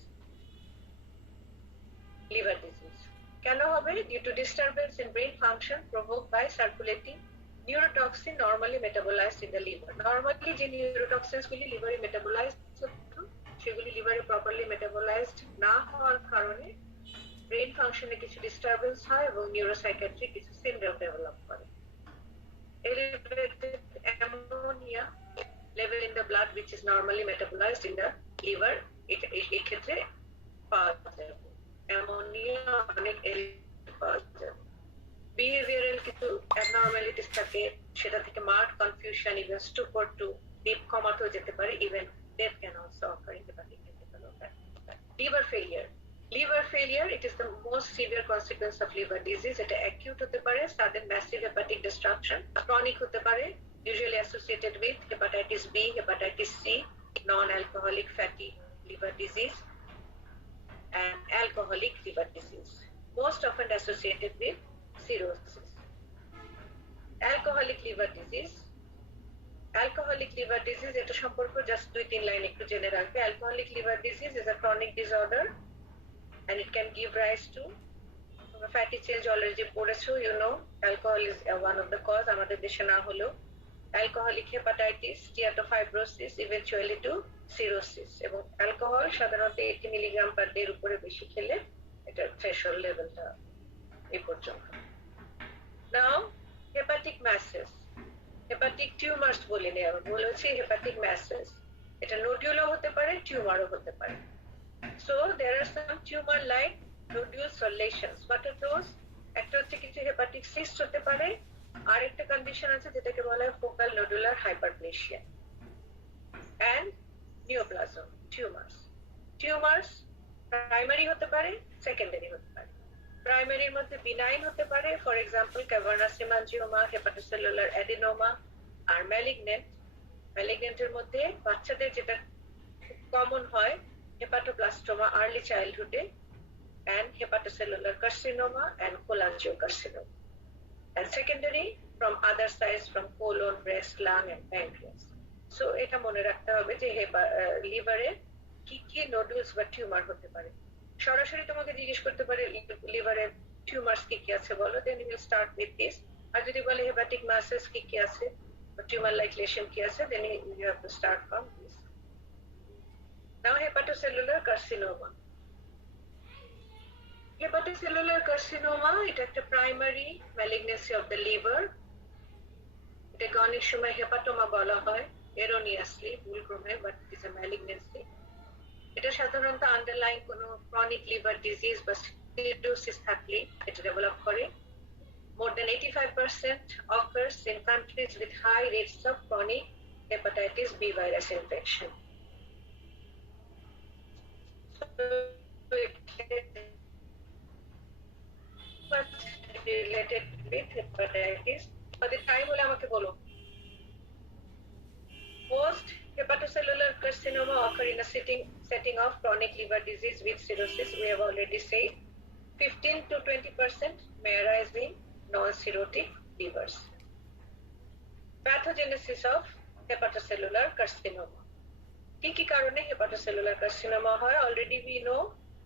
Liver disease. কেন হবে? Due to disturbance in brain function provoked by circulating neurotoxin normally metabolized in the liver. Normally যে neurotoxins গুলি লিভারে মেটাবোলাইজড হতো, সেগুলি লিভারে প্রপারলি মেটাবোলাইজড না হওয়ার কারণে ব্রেন ফাংশনে কিছু ডিস্টারবেন্স হয় এবং নিউরোসাইকিয়াট্রিক কিছু সিনড্রোম ডেভেলপ করে। Elevated ammonia level in the blood which is normally metabolized in the liver, এই ক্ষেত্রে পাওয়া যায় অ্যামোনিয়া অনেক পাওয়া যায়। বিহেভিয়ারাল কিছু অ্যাবনর্মালিটিস থাকে, সেটা থেকে mark confusion, even stupor to deep কমাতেও যেতে পারে, even death can also occur in hepatic encephalopathy. Liver failure, liver failure, it is the most severe consequence of liver disease. এটা অ্যাকিউট হতে পারে, sudden massive hepatic destruction, chronic হতে পারে, usually associated with hepatitis B, hepatitis C, non-alcoholic fatty liver disease, and alcoholic liver disease. Most often associated with cirrhosis. Alcoholic liver disease. Alcoholic liver disease, এটা সম্পর্কে জাস্ট 2-3 লাইন একটু জেনে রাখবে। Alcoholic liver disease is a chronic disorder and it can give rise to fatty change already পড়েছো, you know, alcohol is one of the cause, আমাদের দেশে না হলেও alcoholic hepatitis, steatofibrosis, eventually to cirrhosis. এবং অ্যালকোহল সাধারণত 80 মিলিগ্রাম পার ডে এর উপরে বেশি খেলে এটা থ্রেশহোল্ড লেভেলটা এই পর্যন্ত। নাও হেপাটিক ম্যাসেস, হেপাটিক টিউমার্স বলিনি, আমি বলেছি হেপাটিক ম্যাসেস। এটা নোডিউলও হতে পারে, টিউমারও হতে পারে। So there are some tumor like nodules or lesions. What are those? একটা হচ্ছে কিছু হেপাটিক সিস্ট হতে পারে, আর একটা কন্ডিশন আছে যেটাকে বলা হয় focal nodular hyperplasia and neoplasm tumours. Tumours primary হতে পারে, সেকেন্ডারি হতে পারে। প্রাইমারির মধ্যে বিনাইন হতে পারে, for example cavernous haemangioma, hepatocellular adenoma. আর ম্যালিগনেন্ট, ম্যালিগনেন্টের মধ্যে বাচ্চাদের যেটা খুব কমন হয় hepatoblastoma early childhood and hepatocellular carcinoma and cholangiocarcinoma, and secondary from other sides from colon, breast, lung and pancreas. So এটা মনে রাখতে হবে যে লিভারে কি কি নোডুলস বা টিউমার হতে পারে। সরাসরি তোমাকে জিজ্ঞেস করতে পারে লিভারে টিউমারস কি কি আছে বলো, then you will start with this. আর যদি বলে হেপাটিক মাসেস কি কি আছে বা টিউমার লাইক লেশন কি আছে, then you have to start from this. Now hepatocellular carcinoma. Hepatocellular carcinoma, এটা একটা primary malignancy of the liver. এটাকে অনেক সময় হেপাটোমা বলা হয় এরোনিয়াসলি, ভুলক্রমে, but it is a malignancy. এটা সাধারণত আন্ডারলাইন কোনো ক্রনিক লিভার ডিজিজ বা সিরোসিস থাকলে এটা ডেভেলপ করে। More than 85% occurs in countries with high rates of chronic hepatitis B virus infection. Related with hepatitis. But the time হলে আমাকে বলো। Most hepatocellular carcinoma occur in a setting of chronic liver disease with cirrhosis. We have already said 15 to 20% may arise in non-cirrhotic livers. Pathogenesis of hepatocellular carcinoma. কি কি কারণে hepatocellular carcinoma হয়? Already we know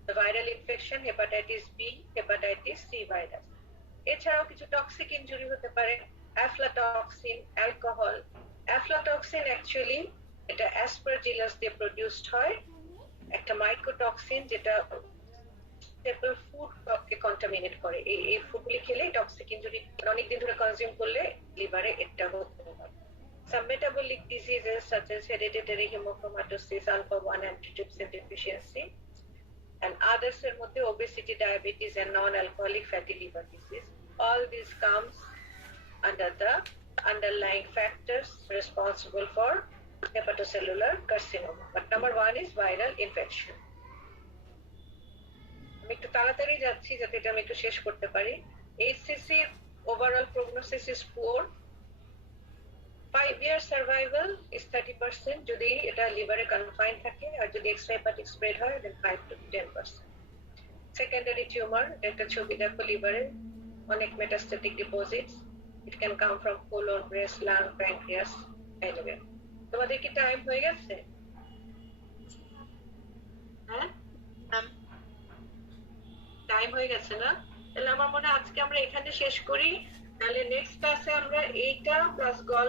the viral infection, hepatitis B, hepatitis C virus. এছাড়াও কিছু toxic injury হতে পারে, aflatoxin, alcohol. Aflatoxin actually এটা aspergillus দিয়ে প্রডিউসড হয়, একটা মাইক্রোটক্সিন যেটা স্টেপল ফুডকে কন্টামিনেট করে। এই ফুডগুলি খেলে টক্সিক ইনজুরি অনেকদিন ধরে কনজিউম করলে লিভারে এটা হতে পারে। Some metabolic diseases such as hereditary hemochromatosis, alpha-1 antitrypsin deficiency, and others এর মধ্যে obesity, diabetes and non-alcoholic fatty liver disease. All this comes under the underlying factors responsible for hepatocellular carcinoma. But number 1 is viral infection. আমি একটু তাড়াতাড়ি যাচ্ছি যাতে এটা আমি একটু শেষ করতে পারি। HCC overall prognosis is poor. 5-year survival is 30% যদি এটা লিভারে কনফাইন থাকে, আর যদি এক্সট্রাহেপাটিক স্প্রেড হয় then 5 to 10%. সেকেন্ডারি টিউমার, একটা ছবি দেখো লিভারে অনেক metastatic deposits. It can come from colon, breast, lung, pancreas, anyway. তোমাদের কি টাইম হয়ে গেছে? হ্যাঁ, টাইম হয়ে গেছে না? তাহলে আমার মনে হয় আজকে আমরা এখানে শেষ করি। তাহলে নেক্সট ক্লাসে আমরা এইটা প্লাস গল